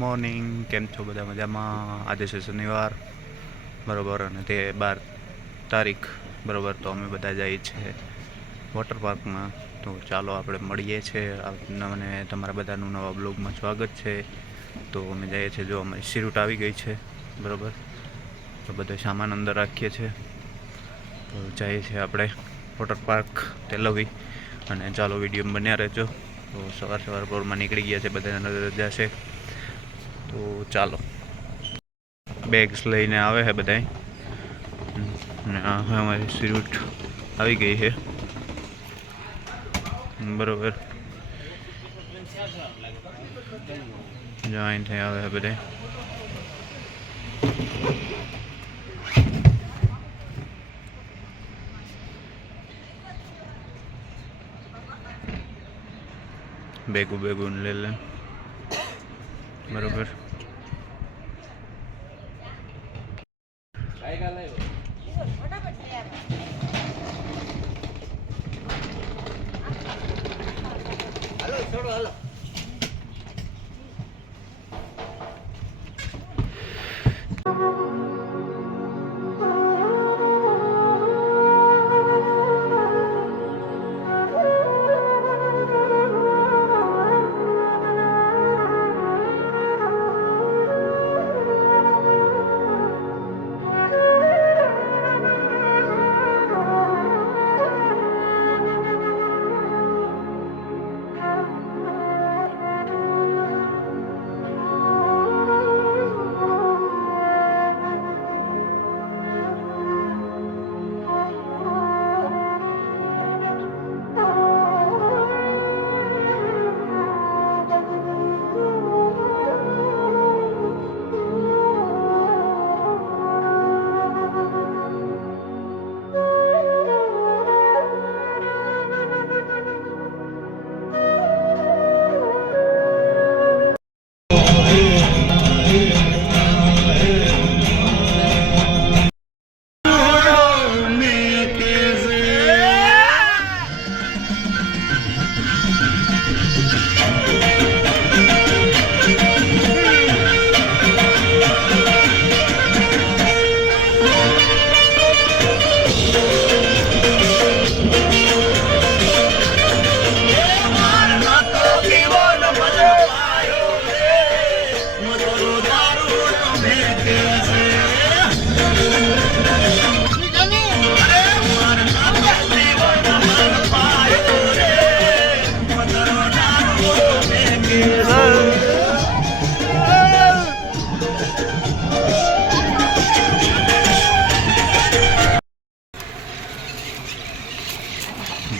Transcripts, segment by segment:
Morning, કેમ છો બધા મજામાં? આજે છે શનિવાર બરાબર, અને તે 12 તારીખ બરાબર. તો અમે બધા જઈએ છીએ વોટર પાર્કમાં. તો ચાલો આપણે મળીએ છીએ અને તમારા બધાનું નવા બ્લોગમાં સ્વાગત છે. તો અમે જઈએ છીએ, જો અમારી સીરૂટ આવી ગઈ છે બરાબર. તો બધો સામાન અંદર રાખીએ છીએ. તો જઈએ છીએ આપણે વોટર પાર્ક તેલવી, અને ચાલો વિડીયો બન્યા રહેજો. તો સવાર પોરમાં નીકળી ગયા છે, બધાને રજા છે. તો ચાલો, બેગ્સ લઈને આવે છે બધા, ને અમારી સીરૂટ આવી ગઈ છે બરોબર. જોઈન થઈ આવે છે બધા. બેગું લઈ લે બરોબર.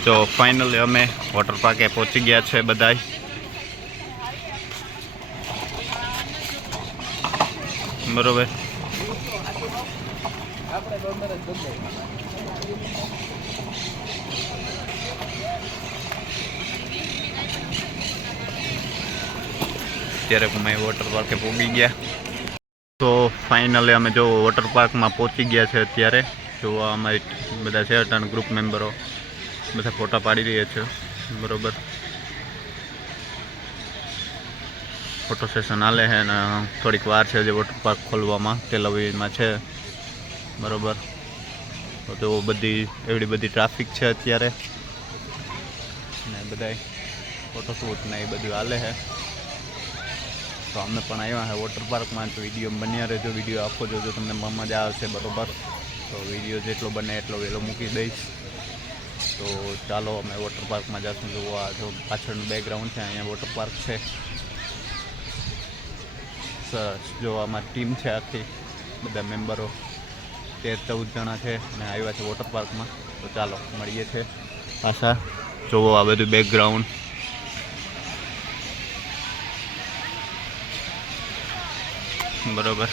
તો ફાઇનલી અમે વોટર પાર્કે પહોંચી ગયા છે બધા બરોબર. અત્યારે અમે વોટર પાર્કે પહોંચી ગયા. તો ફાઇનલી અમે જો વોટર પાર્કમાં પહોંચી ગયા છે. અત્યારે જોવા અમારી બધા છે 8 ગ્રુપ મેમ્બરો બધા ફોટા પાડી રહ્યા છે બરોબર. ફોટો સેશન હાલે છે ને થોડીક વાર છે જે વોટર પાર્ક ખોલવામાં તેલવીમાં છે બરોબર. તો એવડી બધી ટ્રાફિક છે અત્યારે, ને બધા ફોટોશૂટ ને એ બધું હાલે છે. તો અમે પણ આવ્યા છે વોટર પાર્કમાં. તો વિડીયો બન્યા રહેજો, વિડીયો આખો જોજો, તમને મજા આવશે બરોબર. તો વિડીયો જેટલો બને એટલો વહેલો મૂકી દઈશ. તો ચાલો અમે વોટર પાર્કમાં જઈશું. જોવા જો પાછળનું બેકગ્રાઉન્ડ છે, અહીંયા વોટર પાર્ક છે સરસ. જો આમાં ટીમ છે આખી, બધા મેમ્બરો 13-14 જણા છે અને આવ્યા છે વોટર પાર્કમાં. તો ચાલો મળીએ છીએ પાછા. જોવો આ બધું બેકગ્રાઉન્ડ બરોબર.